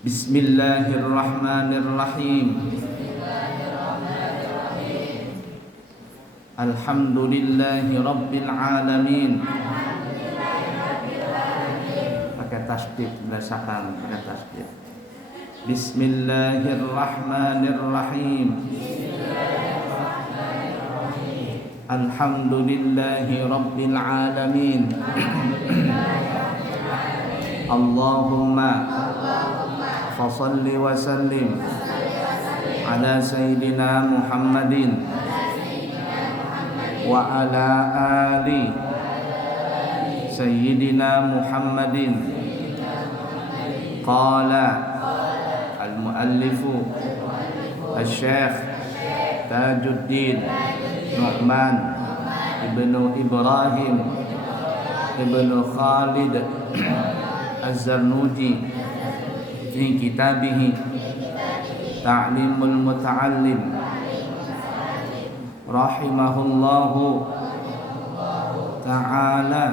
Bismillahirrahmanirrahim. Alhamdulillahi rabbil alamin. Pakai tasdid, berdasarkan pakai tasdid. Bismillahirrahmanirrahim. Alhamdulillahi rabbil alamin. Allahumma fasalli wa sallim ala sayyidina Muhammadin wa ala ali sayyidina Muhammadin. Qala al-muallifu al-syekh Tajuddin Nu'man ibnu Ibrahim ibnu Khalid Az-Zarnuji fi kitabihi Ta'limul Muta'allim rahimahullahu ta'ala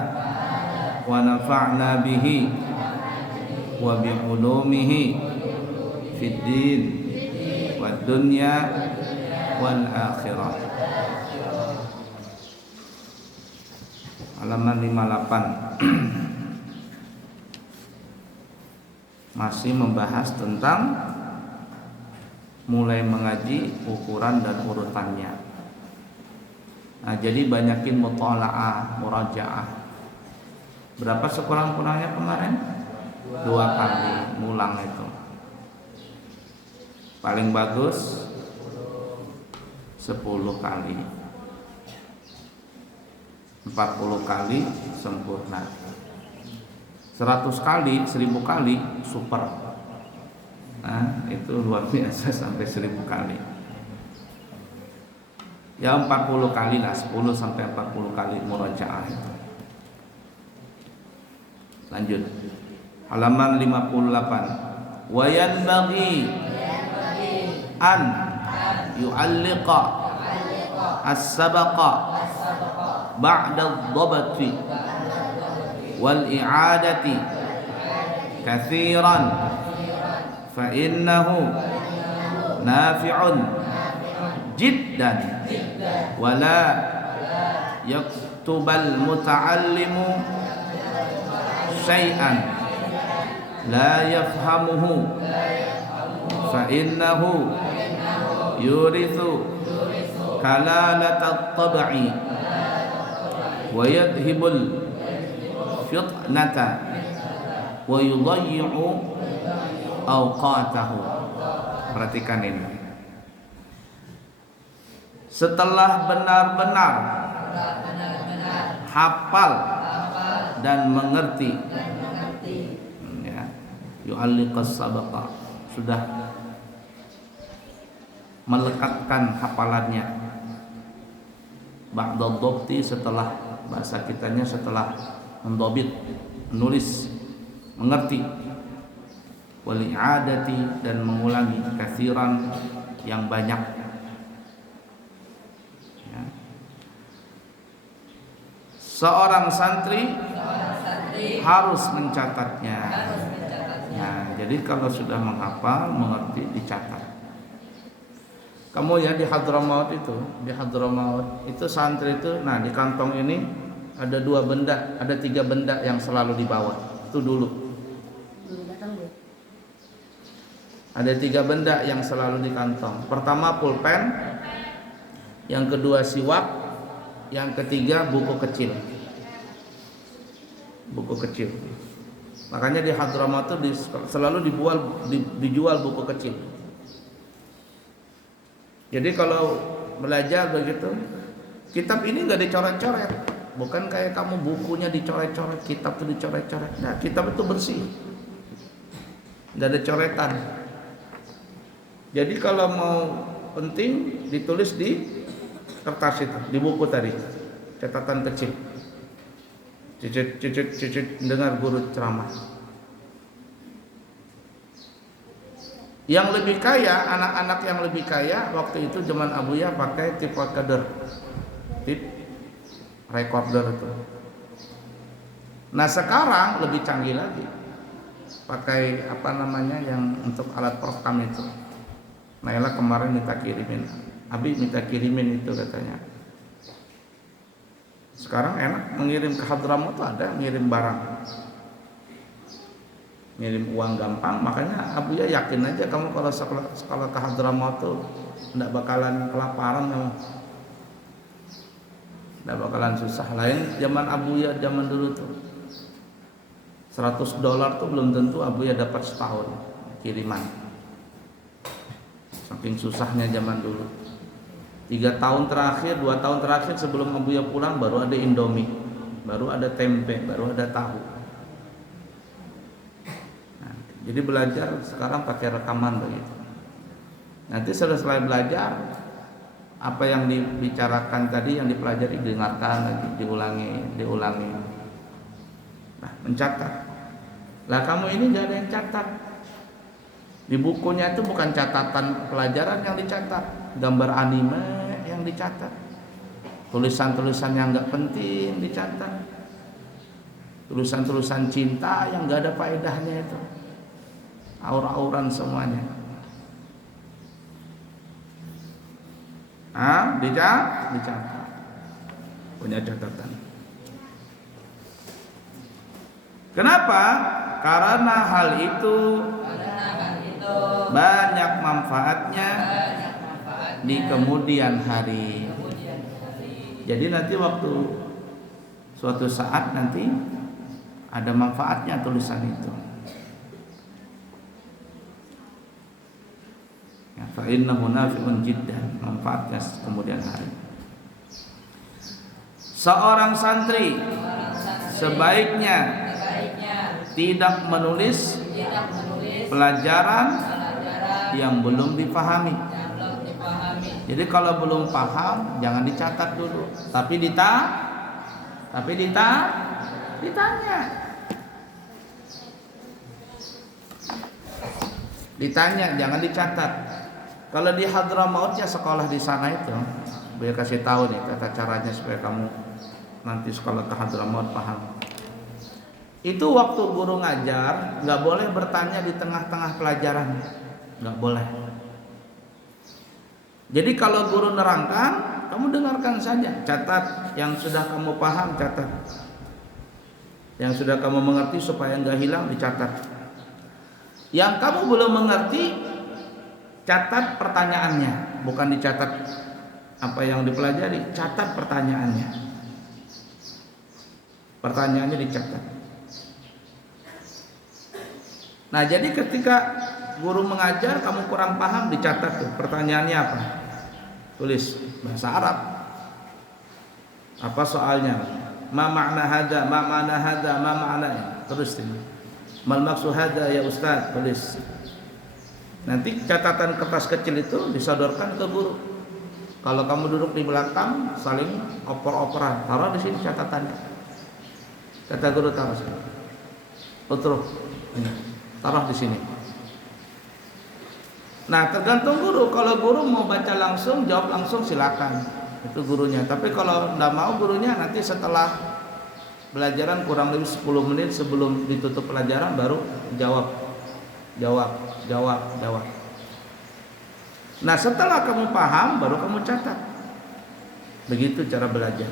wa nafa'na bihi wa bi ulumihi fid din wad dunya wal akhirah. Halaman 58 masih membahas tentang mulai mengaji ukuran dan urutannya. Nah, jadi banyakin mutola'ah, murajaah. Berapa sekurang-kurangnya kemarin? 2 kali ngulang itu. Paling bagus 10 kali. 40 kali sempurna. 100 kali, 1000 kali super. Nah, itu luar biasa sampai 1000 kali. Ya 40 kali lah, 10 sampai 40 kali murajaah itu. Lanjut. Halaman 58. Wa yanbaghi an yu'alliqa as-sabaqa ba'da ad-dabti wal i'adati kathiran fa innahu nafi'un jiddan wa la yaktubal muta'allimu syai'an la yafhamuhu fa innahu yurithu kalalatat tab'i wa yadhibul fitnata wa yudayyi'u awqatahu. Perhatikan ini. Setelah benar-benar hafal dan mengerti, ya, yu'alliqas sabaqa, sudah melekatkan hafalannya. Ba'da dhabti, setelah bahasa kitanya setelah mendobit, menulis, mengerti, wal i'adati, dan mengulangi, kathiran, yang banyak, ya. Seorang santri harus mencatatnya. Nah, jadi kalau sudah menghafal, mengerti, dicatat. Kamu ya di Hadramaut itu santri itu, nah di kantong ini ada 2 benda, ada 3 benda yang selalu dibawa. Itu dulu. Ada 3 benda yang selalu di kantong. Pertama pulpen, yang kedua siwak, yang ketiga buku kecil. Buku kecil. Makanya di Hadramaut itu selalu dijual buku kecil. Jadi kalau belajar begitu, kitab ini nggak dicoret-coret. Bukan kayak kamu bukunya dicoret-coret, kitab itu dicoret-coret. Nah, kitab itu bersih, nggak ada coretan. Jadi kalau mau penting ditulis di kertas itu, di buku tadi, catatan kecil. Cicit dengar guru ceramah. Yang lebih kaya, anak-anak yang lebih kaya waktu itu zaman Abuya pakai tape recorder, tape recorder itu. Nah sekarang lebih canggih lagi. pakai apa namanya yang untuk alat perekam itu. Naila kemarin minta kirimin, Abi minta kirimin itu katanya. Sekarang enak mengirim ke Hadramaut tuh ada ngirim barang, ngirim uang gampang. Makanya Abu ya yakin aja kamu kalau sekolah ke Hadramaut tuh nggak bakalan kelaparan kamu, nggak bakalan susah. Lain zaman Abu ya zaman dulu tuh $100 tuh belum tentu Abu ya dapat setahun kiriman. Saking susahnya zaman dulu. 3 tahun terakhir, 2 tahun terakhir sebelum Abu ya pulang baru ada Indomie, baru ada tempe, baru ada tahu. Nah, jadi belajar sekarang pakai rekaman begitu. Nanti selesai belajar, apa yang dibicarakan tadi, yang dipelajari didengarkan lagi, diulangi. Nah, mencatat. Lah kamu ini gak ada yang catat. Di bukunya itu bukan catatan pelajaran yang dicatat, gambar anime yang dicatat, tulisan-tulisan yang gak penting dicatat, tulisan-tulisan cinta yang gak ada faedahnya itu, aur-auran semuanya. Dicatat, punya catatan. Kenapa? Karena hal itu banyak manfaatnya di kemudian hari. Jadi nanti waktu suatu saat nanti ada manfaatnya tulisan itu. Ya, fa innahu nafi'un jiddan, manfaatnya kemudian hari. Seorang santri sebaiknya tidak menulis pelajaran yang belum dipahami. Jadi kalau belum paham jangan dicatat dulu, tapi ditanya, jangan dicatat. Kalau di Hadramautnya sekolah di sana itu, biar kasih tahu nih tata caranya supaya kamu nanti sekolah ke Hadramaut paham. Itu waktu guru ngajar nggak boleh bertanya di tengah-tengah pelajaran, nggak boleh. Jadi kalau guru nerangkan, kamu dengarkan saja, catat yang sudah kamu paham, catat yang sudah kamu mengerti supaya nggak hilang, dicatat. Yang kamu belum mengerti, catat pertanyaannya, bukan dicatat apa yang dipelajari, catat pertanyaannya. Pertanyaannya dicatat. Nah, jadi ketika guru mengajar kamu kurang paham, dicatat tuh pertanyaannya apa, tulis bahasa Arab, apa soalnya, ma makna hada, ma makna hada, ma makna, terus ini mal maksud hada ya ustaz, tulis. Nanti catatan kertas kecil itu disodorkan ke guru. Kalau kamu duduk di belakang saling oper-operan, taruh di sini catatannya, kata guru, taruh sini, terus ini taruh di sini. Nah, tergantung guru. Kalau guru mau baca langsung, jawab langsung, silakan. Itu gurunya. Tapi kalau enggak mau gurunya, nanti setelah pelajaran kurang lebih 10 menit sebelum ditutup pelajaran baru jawab. Nah, setelah kamu paham baru kamu catat. Begitu cara belajar.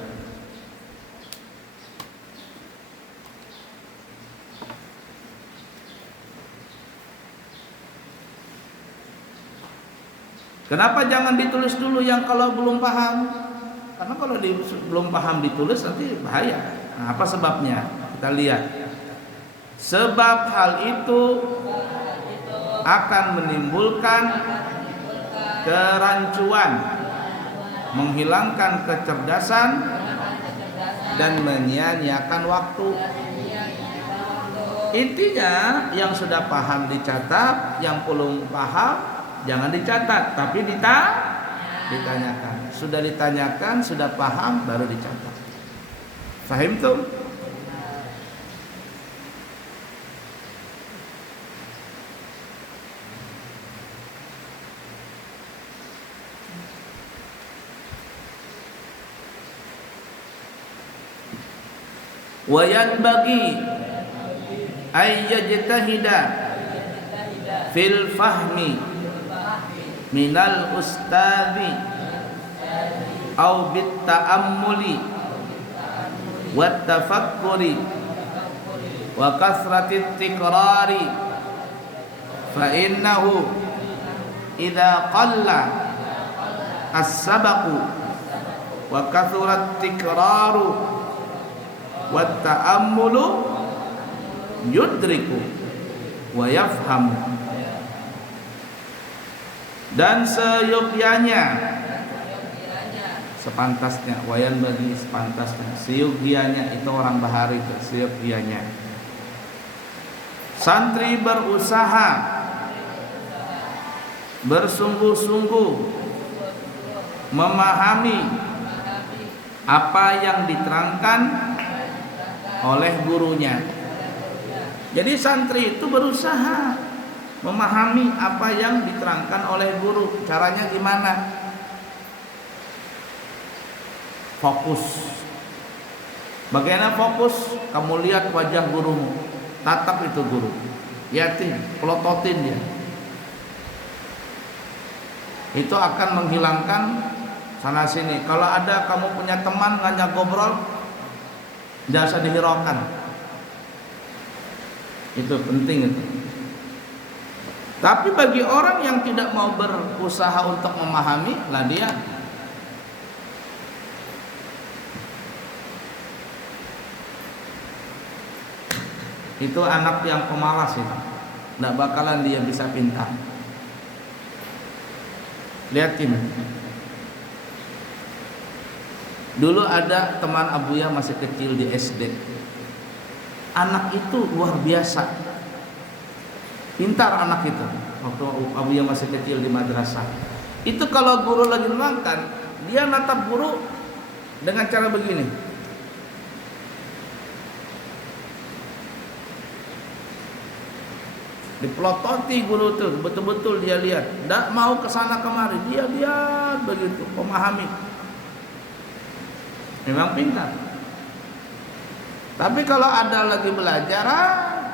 Kenapa jangan ditulis dulu yang kalau belum paham? Karena kalau belum paham ditulis nanti bahaya. Nah, apa sebabnya? Kita lihat. Sebab hal itu akan menimbulkan kerancuan, menghilangkan kecerdasan, dan menyia-nyiakan waktu. Intinya yang sudah paham dicatat, yang belum paham jangan dicatat, tapi ditanyakan. Sudah ditanyakan, sudah paham, baru dicatat. Fahim tuh? Wayan bagi ay yajtahida fil fahmi minal ustadzi au bit ta'ammuli wat tafakkuri wa kasratit tikrari fa innahu idza qalla as-sabaqu wa kathurat tikraru wat ta'ammulu yudriku wa yafhamu. Dan seyogyanya, sepantasnya, wayan bagi sepantasnya, seyogyanya itu orang bahari itu, seyogyanya santri berusaha bersungguh-sungguh memahami apa yang diterangkan oleh gurunya. Jadi santri itu berusaha memahami apa yang diterangkan oleh guru. Caranya gimana? Fokus. Bagaimana fokus? Kamu lihat wajah gurumu, tatap itu guru, lihatin, pelototin dia. Itu akan menghilangkan sana sini. Kalau ada kamu punya teman ngajak ngobrol, jangan usah dihiraukan. Itu penting itu. Tapi bagi orang yang tidak mau berusaha untuk memahami, lah dia itu anak yang pemalas itu. Tidak bakalan dia bisa pintar. Lihatin. Dulu ada teman Abuya masih kecil di SD. Anak itu luar biasa. Pintar anak itu. Waktu Abuya masih kecil di madrasah. Itu kalau guru lagi nerangkan, dia natap guru dengan cara begini. Dipelototi guru tuh, betul-betul dia lihat. Tidak mau kesana kemari, dia lihat begitu, memahami. Memang pintar. Tapi kalau ada lagi belajar,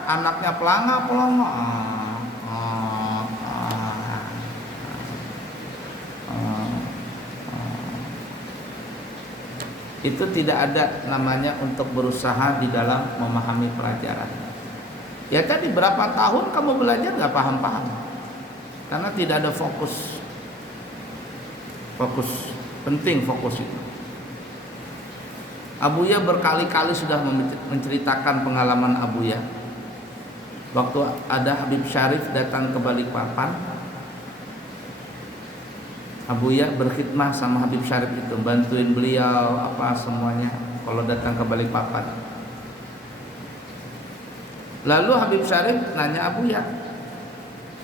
anaknya pelanga-pelongo, itu tidak ada namanya untuk berusaha di dalam memahami pelajaran. Ya tadi berapa tahun kamu belajar nggak paham-paham, karena tidak ada fokus. Fokus penting, fokus itu. Abuya berkali-kali sudah menceritakan pengalaman Abuya. Waktu ada Habib Syarif datang ke Balikpapan, Abuya berkhidmah sama Habib Syarif itu, bantuin beliau apa semuanya kalau datang ke Balikpapan. Lalu Habib Syarif nanya Abuya,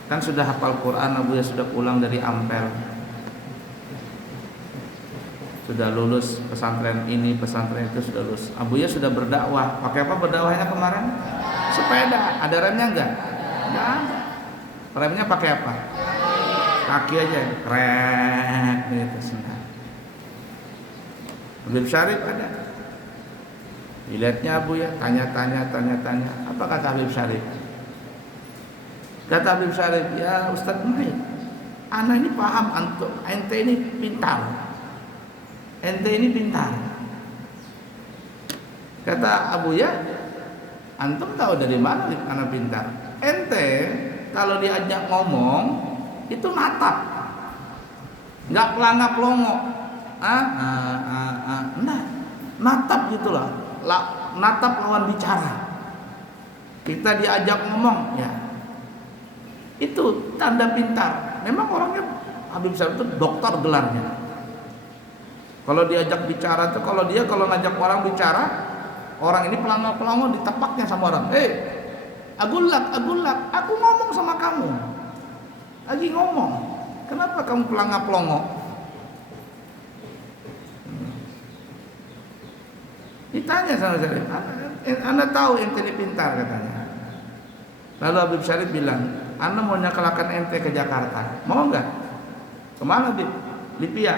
kan sudah hafal Quran, Abuya sudah pulang dari Ampel, sudah lulus pesantren ini, pesantren itu sudah lulus. Abuya sudah berdakwah. Pakai apa berdakwahnya kemarin? Sepeda. Ada remnya enggak? Enggak ada. Remnya pakai apa? Kaki aja. Krek gitu senang. Habib Syarif ada. Dilihatnya Abuya, tanya-tanya. Apa kata Habib Syarif? Kata Habib Syarif, ya Ustaz Mahir, ana ini paham, antum ente ini pintar. Ente ini pintar. Kata Abuya, antum tahu dari mana anak pintar? Ente kalau diajak ngomong itu natap, nggak pelanga pelongo, nah natap gitulah, natap lawan bicara. Kita diajak ngomong, ya itu tanda pintar. Memang orangnya Habib Syarif itu dokter gelarnya. Kalau diajak bicara tuh, kalau ngajak orang bicara, orang ini pelongo ditepaknya sama orang. Agulak, aku ngomong sama kamu. Lagi ngomong. Kenapa kamu pelongo? Ditanya sama Syarif, Anda tahu ente ini pintar katanya. Lalu Habib Syarif bilang, Anda mau nyekolakan ente ke Jakarta, mau nggak? Kemana Bib? Lipia.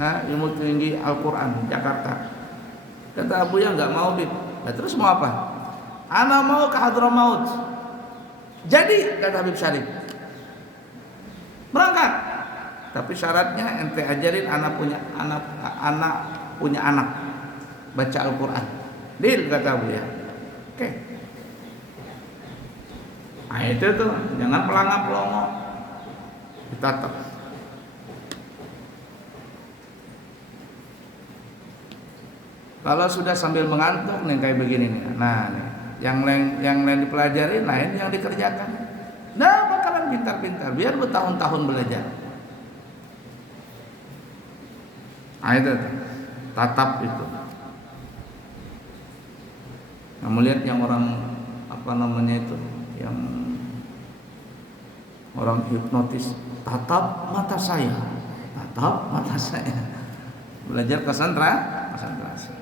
Ilmu tinggi Al-Quran Jakarta. Kata Abuya nggak mau Bib. Nah, terus mau apa? Ana mau ke Hadramaut. Jadi kata Habib Syarif, berangkat. Tapi syaratnya ente ajarin anak punya anak baca Al-Quran. Deal kata Buya. Oke. Nah itu tuh, jangan pelangap-pelongo. Ditatap. Kalau sudah sambil mengantuk nih kayak begini nih. Nah, nih, yang lain dipelajari, lain yang dikerjakan. Nah, bakalan pintar-pintar biar bertahun-tahun belajar. Nah, itu tatap itu. Kamu lihat yang orang apa namanya itu, yang orang hipnotis, tatap mata saya, tatap mata saya. Belajar konsentrasi.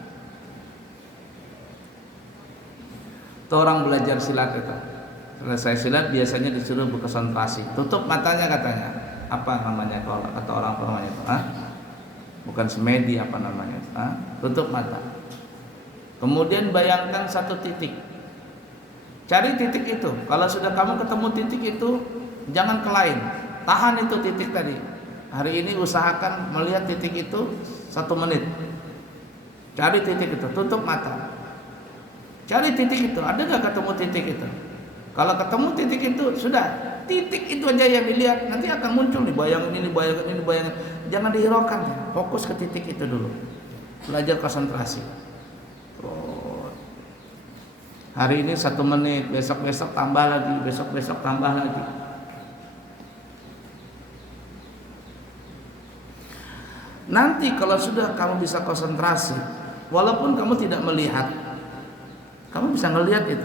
Itu orang belajar silat itu. Selesai silat biasanya disuruh berkonsentrasi. Tutup matanya katanya. Apa namanya kalau kata orang namanya itu? Bukan semedi apa namanya? Tutup mata. Kemudian bayangkan satu titik. Cari titik itu. Kalau sudah kamu ketemu titik itu, jangan ke lain. Tahan itu titik tadi. Hari ini usahakan melihat titik itu 1 menit. Cari titik itu. Tutup mata. Cari titik itu, ada nggak ketemu titik itu? Kalau ketemu titik itu, sudah titik itu aja yang dilihat. Nanti akan muncul nih bayangan ini, bayangan. Jangan dihiraukan, fokus ke titik itu dulu. Belajar konsentrasi. Hari ini 1 menit, besok tambah lagi, besok tambah lagi. Nanti kalau sudah kamu bisa konsentrasi, walaupun kamu tidak melihat, kamu bisa ngelihat itu.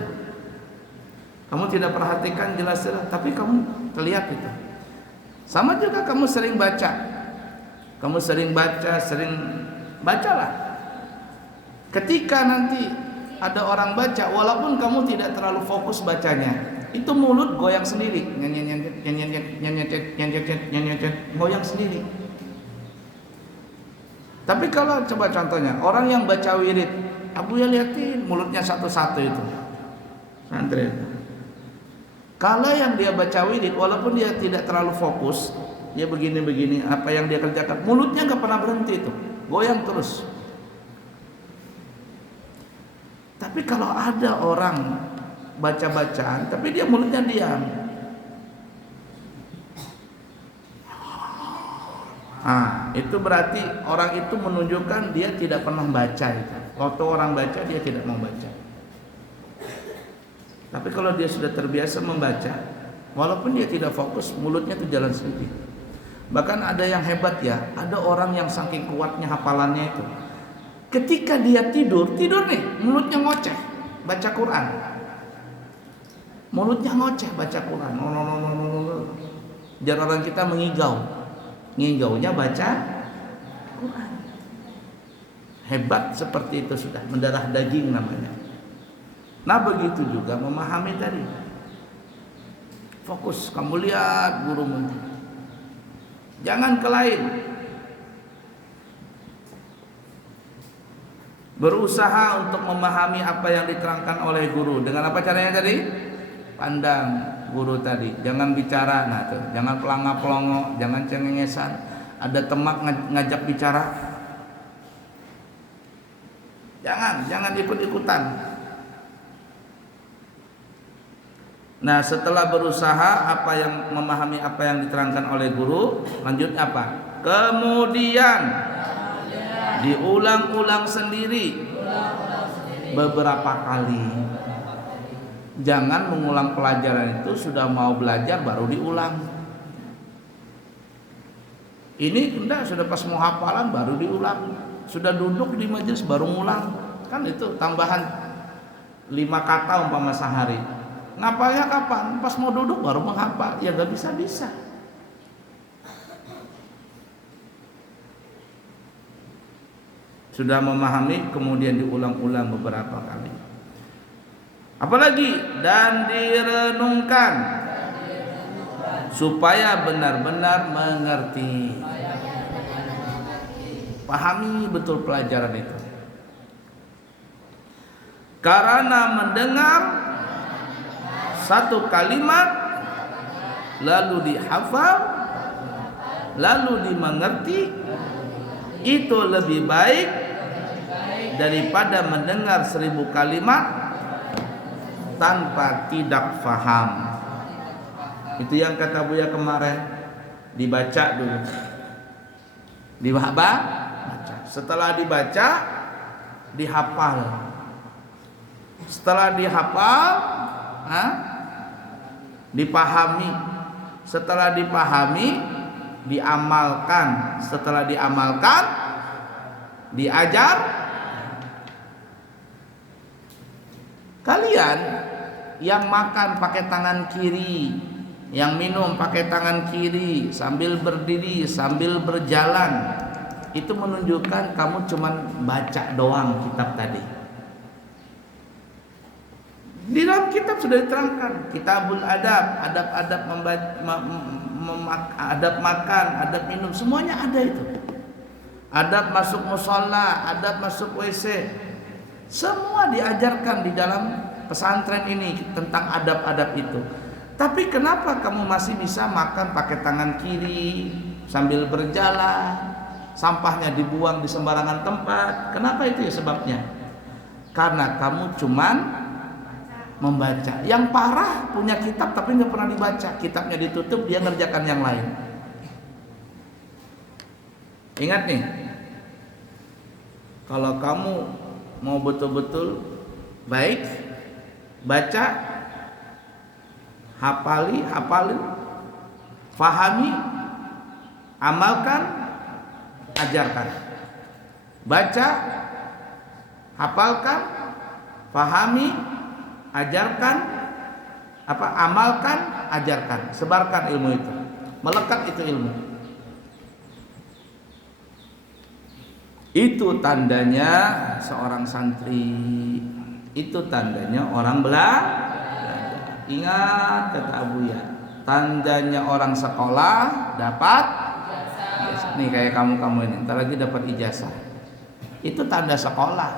Kamu tidak perhatikan jelas-jelas, tapi kamu terlihat itu. Sama juga kamu sering baca. Kamu sering bacalah. Ketika nanti ada orang baca, walaupun kamu tidak terlalu fokus bacanya, itu mulut goyang sendiri, goyang sendiri. Tapi kalau coba contohnya, orang yang baca wirid, Abuya liatin mulutnya satu-satu itu. Santri. Kalau yang dia baca wirid, walaupun dia tidak terlalu fokus, dia begini-begini, apa yang dia kerjakan, mulutnya nggak pernah berhenti itu, goyang terus. Tapi kalau ada orang baca bacaan, tapi dia mulutnya diam, itu berarti orang itu menunjukkan dia tidak pernah baca itu. Waktu orang baca dia tidak mau baca. Tapi kalau dia sudah terbiasa membaca, walaupun dia tidak fokus, mulutnya itu jalan sendiri. Bahkan ada yang hebat ya, ada orang yang saking kuatnya hafalannya itu, ketika dia tidur nih, mulutnya ngoceh baca Quran. Mulutnya ngoceh baca Quran. Jar orang kita ngigaunya baca Quran. Hebat seperti itu sudah, mendarah daging namanya. Nah begitu juga memahami tadi. Fokus, kamu lihat gurumu. Jangan ke lain. Berusaha untuk memahami apa yang diterangkan oleh guru. Dengan apa caranya tadi? Pandang guru tadi. Jangan bicara, jangan pelangap-pelongo, jangan cengengesan. Ada temak ngajak bicara, jangan ikut-ikutan. Nah, setelah berusaha memahami apa yang diterangkan oleh guru, lanjutnya apa? Kemudian diulang-ulang sendiri beberapa kali. Jangan mengulang pelajaran itu sudah mau belajar baru diulang. Ini enggak, sudah pas mau hafalan baru diulang. Sudah duduk di majelis baru ngulang. Kan itu tambahan 5 kata umpama sehari. Ngapalnya kapan? Pas mau duduk baru menghafal. Ya gak bisa-bisa. Sudah memahami kemudian diulang-ulang beberapa kali. Apalagi dan direnungkan supaya benar-benar mengerti. Pahami betul pelajaran itu. Karena mendengar satu kalimat lalu dihafal, lalu dimengerti, itu lebih baik daripada mendengar 1000 kalimat tanpa tidak faham. Itu yang kata Buya kemarin, dibaca dulu, baca. Setelah dibaca, dihafal. Setelah dihafal, dipahami. Setelah dipahami, diamalkan. Setelah diamalkan, diajar. Kalian yang makan pakai tangan kiri, yang minum pakai tangan kiri, sambil berdiri, sambil berjalan, itu menunjukkan kamu cuman baca doang kitab tadi. Di dalam kitab sudah diterangkan, kitabul adab, adab-adab adab makan, adab minum, semuanya ada itu. Adab masuk musholla, adab masuk WC, semua diajarkan di dalam pesantren ini tentang adab-adab itu. Tapi kenapa kamu masih bisa makan pakai tangan kiri sambil berjalan, sampahnya dibuang di sembarangan tempat? Kenapa itu ya sebabnya? Karena kamu cuman membaca. Yang parah punya kitab tapi nggak pernah dibaca, kitabnya ditutup, dia ngerjakan yang lain. Ingat nih, kalau kamu mau betul-betul baik, baca, hafalin, fahami, amalkan, ajarkan. Baca, hafalkan, fahami, ajarkan, amalkan, ajarkan. Sebarkan ilmu itu, melekat itu ilmu. Itu tandanya seorang santri, itu tandanya orang belajar. Ingat kata Abuya, tandanya orang sekolah dapat ijazah. Nih kayak kamu ini, ntar lagi dapat ijazah. Itu tanda sekolah.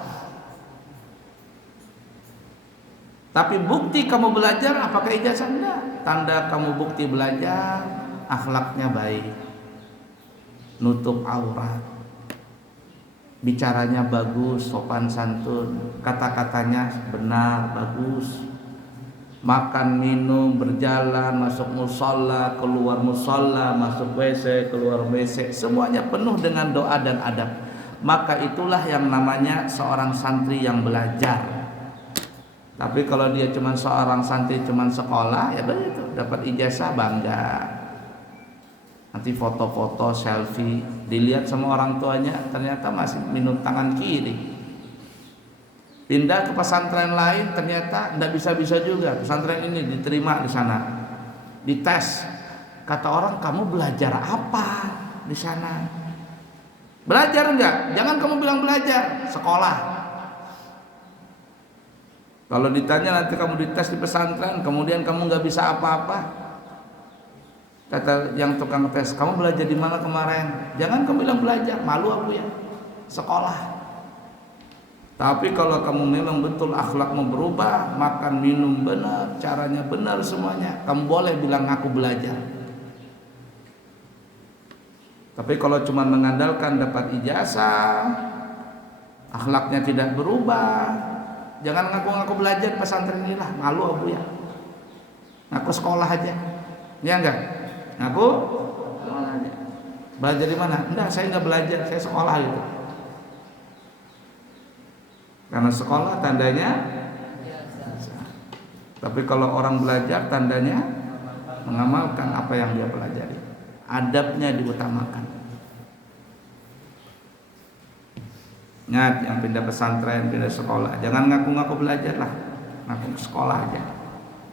Tapi bukti kamu belajar apakah ijazah? Enggak. Tanda kamu bukti belajar, akhlaknya baik, nutup aurat, bicaranya bagus, sopan santun, kata-katanya benar, bagus, makan minum, berjalan, masuk musholla, keluar musholla, masuk WC, keluar WC, semuanya penuh dengan doa dan adab. Maka itulah yang namanya seorang santri yang belajar. Tapi kalau dia cuma seorang santri, cuma sekolah, ya begitu, dapat ijazah bangga. Nanti foto-foto, selfie, dilihat sama orang tuanya, ternyata masih minum tangan kiri. Pindah ke pesantren lain, ternyata tidak bisa-bisa juga. Pesantren ini diterima di sana, dites. Kata orang, kamu belajar apa di sana? Belajar enggak? Jangan kamu bilang belajar, sekolah. Kalau ditanya nanti kamu dites di pesantren, kemudian kamu nggak bisa apa-apa, kata yang tukang tes, kamu belajar di mana kemarin? Jangan kamu bilang belajar, malu aku ya, sekolah. Tapi kalau kamu memang betul akhlakmu berubah, makan minum benar, caranya benar semuanya, kamu boleh bilang aku belajar. Tapi kalau cuma mengandalkan dapat ijazah, akhlaknya tidak berubah, jangan ngaku-ngaku belajar pesantren ini lah, malu aku ya. Ngaku sekolah aja, ya enggak? Ngaku sekolah aja. Belajar di mana? Enggak, saya enggak belajar, saya sekolah gitu. Karena sekolah tandanya. Tapi kalau orang belajar tandanya mengamalkan apa yang dia pelajari. Adabnya diutamakan. Ingat, yang pindah pesantren, pindah sekolah, jangan ngaku-ngaku belajar lah, ngaku sekolah aja.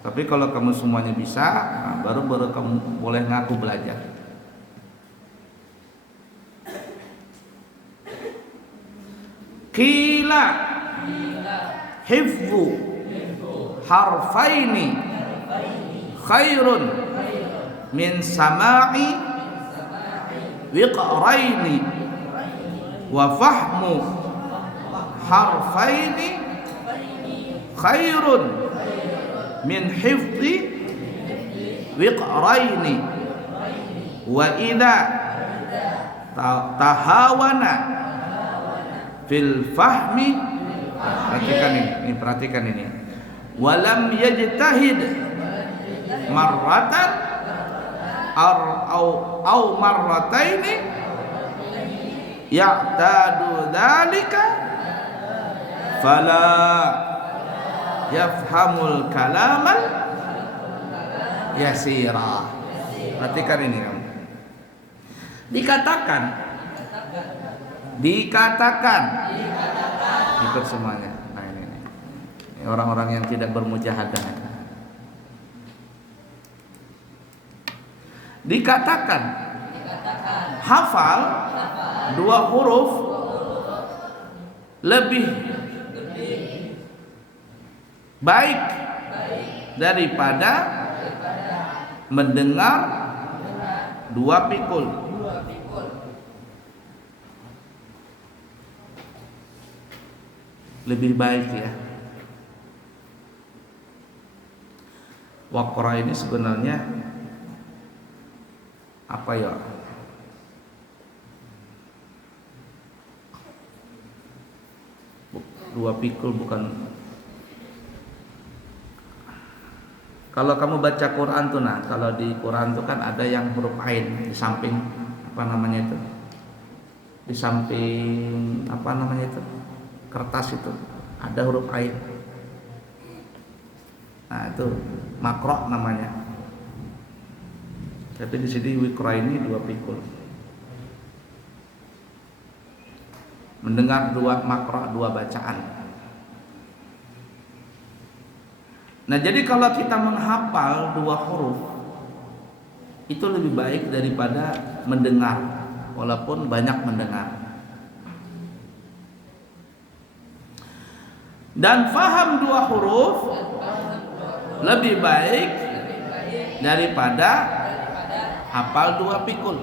Tapi kalau kamu semuanya bisa, nah baru kamu boleh ngaku belajar. Qila hifzu harfaini khairun min sama'i wiqraini wa fahmu harfaini khairun min hifdzi wiqraini wa idza tahawana fil fahmi. Perhatikan ini. Walam yajtahid marratan au marrataini ya'tadu dzalika fala yafhamul kalamal yasira. Perhatikan ini kamu. Dikatakan ikut semuanya. Nah ini orang-orang yang tidak bermujahadah. Dikatakan hafal 2 huruf lebih baik daripada mendengar 2 pikul. Lebih baik ya. Waqra ini sebenarnya apa ya? Dua pikul bukan. Kalau kamu baca Quran tuh, nah kalau di Quran tuh kan ada yang huruf ain di samping apa namanya itu? Di samping apa namanya itu? Kertas itu ada huruf ain. Nah itu makro namanya. Tapi di sini wikra ini 2 pikul. Mendengar 2 makro, 2 bacaan. Nah jadi kalau kita menghafal 2 huruf itu lebih baik daripada mendengar, walaupun banyak mendengar. Dan faham 2 huruf lebih baik daripada hafal 2 pikul.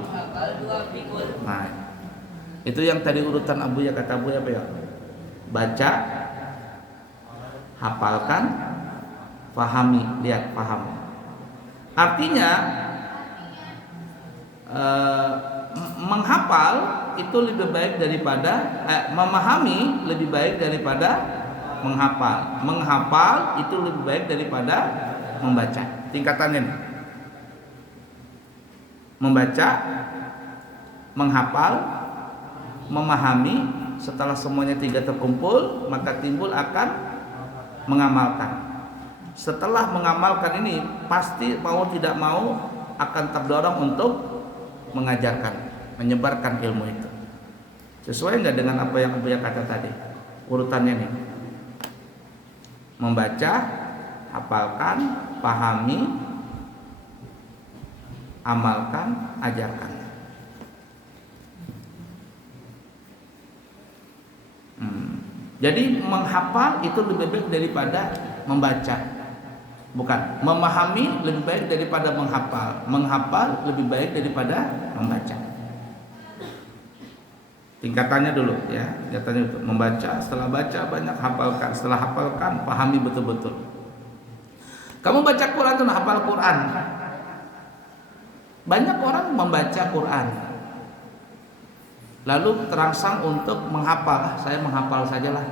Nah, itu yang tadi urutan Abuya, kata Abuya apa ya? Baca, hafalkan, fahami, lihat, paham. Artinya menghafal itu lebih baik daripada memahami lebih baik daripada menghafal. Menghafal itu lebih baik daripada membaca. Tingkatannya nih. Membaca, menghafal, memahami. Setelah semuanya 3 terkumpul, maka timbul akan mengamalkan. Setelah mengamalkan ini, pasti mau tidak mau akan terdorong untuk mengajarkan, menyebarkan ilmu itu. Sesuai nggak dengan apa yang Abuya kata tadi? Urutannya nih. Membaca, hafalkan, pahami, amalkan, ajarkan. Jadi menghafal itu lebih baik daripada membaca. Bukan, memahami lebih baik daripada menghafal. Menghafal lebih baik daripada membaca. Tingkatannya dulu ya, tingkatannya itu membaca, setelah baca banyak hafalkan, setelah hafalkan pahami betul-betul. Kamu baca Quran tuh hafal Quran. Banyak orang membaca Quran lalu terangsang untuk menghafal. Saya menghafal sajalah.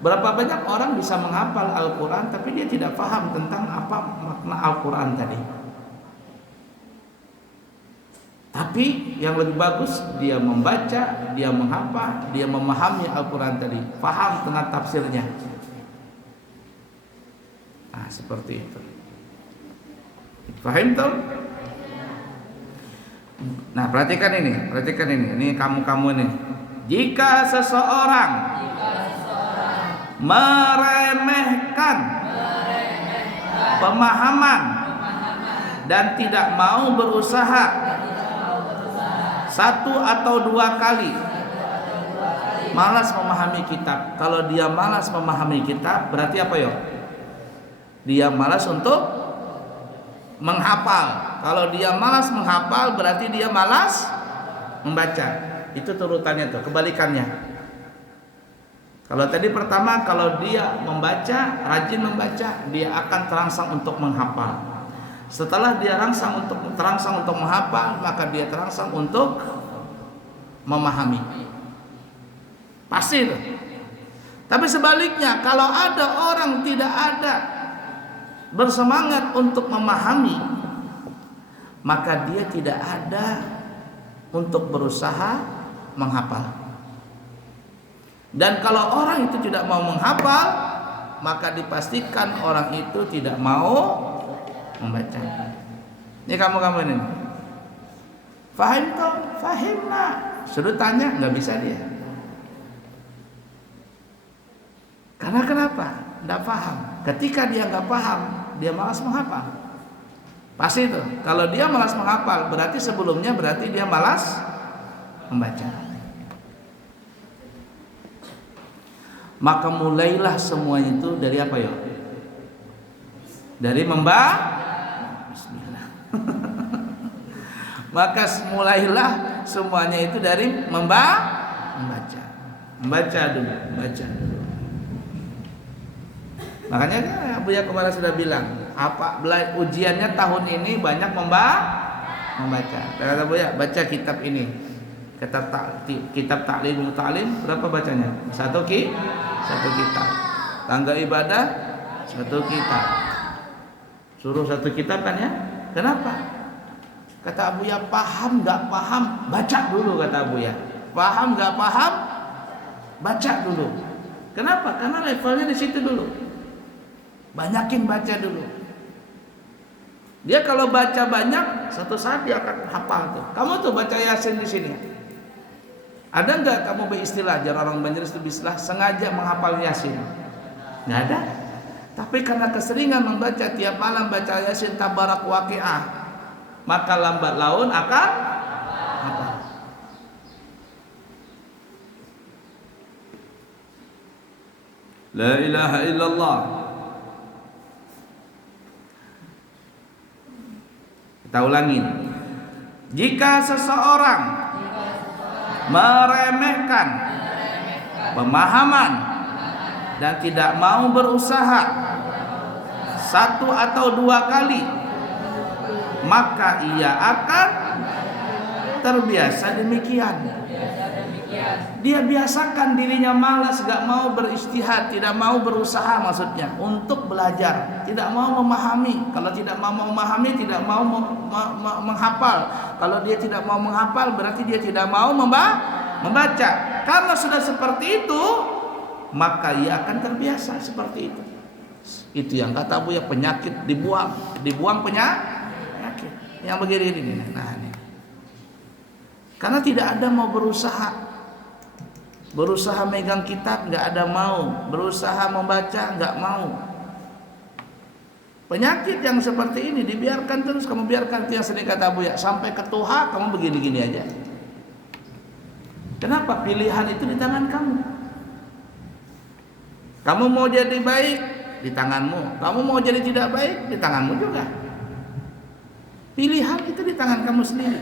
Berapa banyak orang bisa menghafal Al-Quran tapi dia tidak paham tentang apa makna Al-Quran tadi. Tapi yang lebih bagus dia membaca, dia menghafal, dia memahami Al-Quran tadi, paham tentang tafsirnya. Nah seperti itu. Paham tuh? Nah perhatikan ini. Ini kamu nih. Jika seseorang meremehkan pemahaman dan tidak mau berusaha 1 atau 2 kali malas memahami kitab. Kalau dia malas memahami kitab berarti apa ya? Dia malas untuk menghafal. Kalau dia malas menghafal berarti dia malas membaca. Itu turutannya tuh, kebalikannya. Kalau tadi pertama, kalau dia membaca, rajin membaca, dia akan terangsang untuk menghafal. Setelah dia terangsang untuk menghafal, maka dia terangsang untuk memahami. Pasti itu. Tapi sebaliknya, kalau ada orang tidak ada bersemangat untuk memahami, maka dia tidak ada untuk berusaha menghafal. Dan kalau orang itu tidak mau menghafal, maka dipastikan orang itu tidak mau membaca. Ini kamu ini, fahim toh, fahim lah. Suruh tanya, nggak bisa dia. Karena kenapa? Nggak paham. Ketika dia nggak paham, dia malas menghafal. Pasti itu. Kalau dia malas menghafal, berarti sebelumnya dia malas membaca. Maka mulailah semua itu dari apa ya? Dari Bismillah. Maka mulailah semuanya itu dari membaca. Membaca dulu. Makanya kan Buya kemarin sudah bilang, ujiannya tahun ini banyak membaca. Kata Buya, baca kitab ini. Kitab Ta'lim berapa bacanya? Satu kitab. Tangga ibadah satu kitab. Suruh satu kitab kan ya? Kenapa? Kata Buya, paham nggak paham, baca dulu kata Buya. Paham nggak paham, baca dulu. Kenapa? Karena levelnya di situ dulu. Banyakin baca dulu. Dia kalau baca banyak, satu saat dia akan hafal tuh. Kamu tuh baca Yasin di sini. Ada nggak kamu beristilah, jarang orang Banjar itu beristilah sengaja menghafal Yasin? Nggak ada. Tapi karena keseringan membaca tiap malam baca Yasin Tabarak Waqiah, maka lambat laun akan hafal. La ilaha illallah. Kita ulangin. Jika seseorang meremehkan pemahaman dan tidak mau berusaha satu atau dua kali, maka ia akan terbiasa demikian. Dia biasakan dirinya malas, gak mau beristihad, tidak mau berusaha, maksudnya untuk belajar, tidak mau memahami. Kalau tidak mau memahami, tidak mau menghafal. Kalau dia tidak mau menghafal, berarti dia tidak mau membaca. Karena sudah seperti itu, maka ia akan terbiasa seperti itu. Itu yang kata Buya, penyakit dibuang penyakit. Yang begini ini. Nah, ini. Karena tidak ada mau berusaha megang kitab, nggak ada mau, berusaha membaca, nggak mau. Penyakit yang seperti ini dibiarkan terus, kamu biarkan. Yang sering kata Buya, sampai ketuha kamu begini-gini aja. Kenapa? Pilihan itu di tangan kamu. Kamu mau jadi baik, di tanganmu. Kamu mau jadi tidak baik, di tanganmu juga. Pilihan itu di tangan kamu sendiri.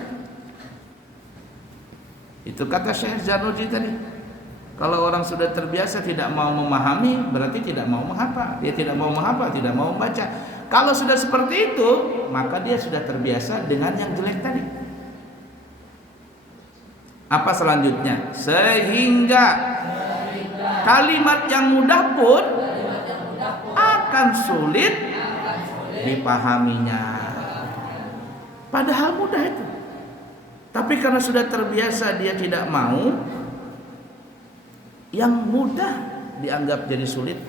Itu kata Syekh Zarnuji tadi. Kalau orang sudah terbiasa tidak mau memahami, berarti tidak mau menghafal. Dia tidak mau menghafal, tidak mau membaca. Kalau sudah seperti itu, maka dia sudah terbiasa dengan yang jelek tadi. Apa selanjutnya? Sehingga kalimat yang mudah pun akan sulit dipahaminya. Padahal mudah itu. Tapi karena sudah terbiasa dia tidak mau, yang mudah dianggap jadi sulit,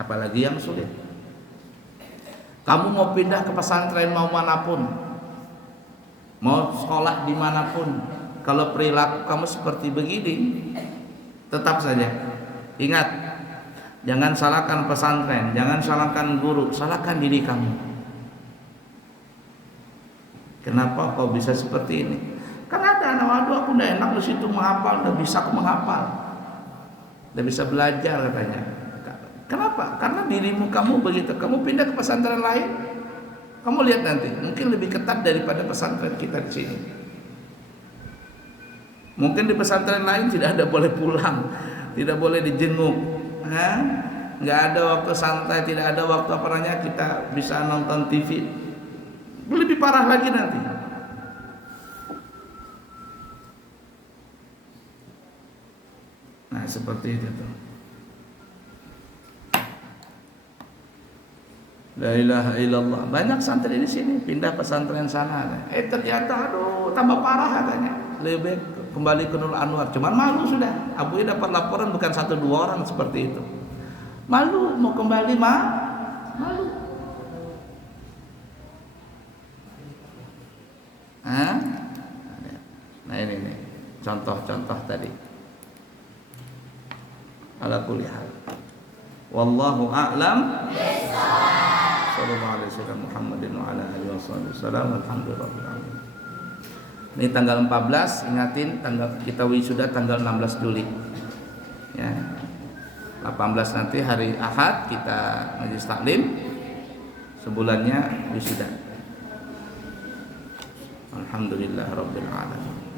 apalagi yang sulit. Kamu mau pindah ke pesantren mau manapun, mau sekolah dimanapun, kalau perilaku kamu seperti begini, tetap saja ingat, jangan salahkan pesantren, jangan salahkan guru, salahkan diri kamu. Kenapa kau bisa seperti ini? Karena ada anak, waduh aku udah enak di situ menghafal, udah bisa aku menghafal, udah bisa belajar katanya. Kenapa? Karena dirimu kamu begitu. Kamu pindah ke pesantren lain, kamu lihat nanti, mungkin lebih ketat daripada pesantren kita di sini. Mungkin di pesantren lain tidak ada boleh pulang, tidak boleh dijenguk. Nggak ada waktu santai, tidak ada waktu apa namanya kita bisa nonton TV. Lebih parah lagi nanti. Nah seperti itu tuh. La ilaha illallah. Banyak santri di sini pindah pesantren sana. Ternyata aduh tambah parah katanya. Lebih baik kembali ke Nurul Anwar. Cuman malu sudah. Abuya dapat laporan bukan 1-2 orang seperti itu. Malu mau kembali malu. Nah ini nih contoh-contoh tadi. Ala kulli hal. Wallahu a'lam. Sallallahu alaihi wasallam Muhammadin wa ala alihi wasallam. Alhamdulillah. Ini tanggal 14, ingatin tanggal kita wisuda tanggal 16 Juli. Ya. 18 nanti hari Ahad kita majelis taklim. Sebulannya wisuda. Alhamdulillah rabbil alamin.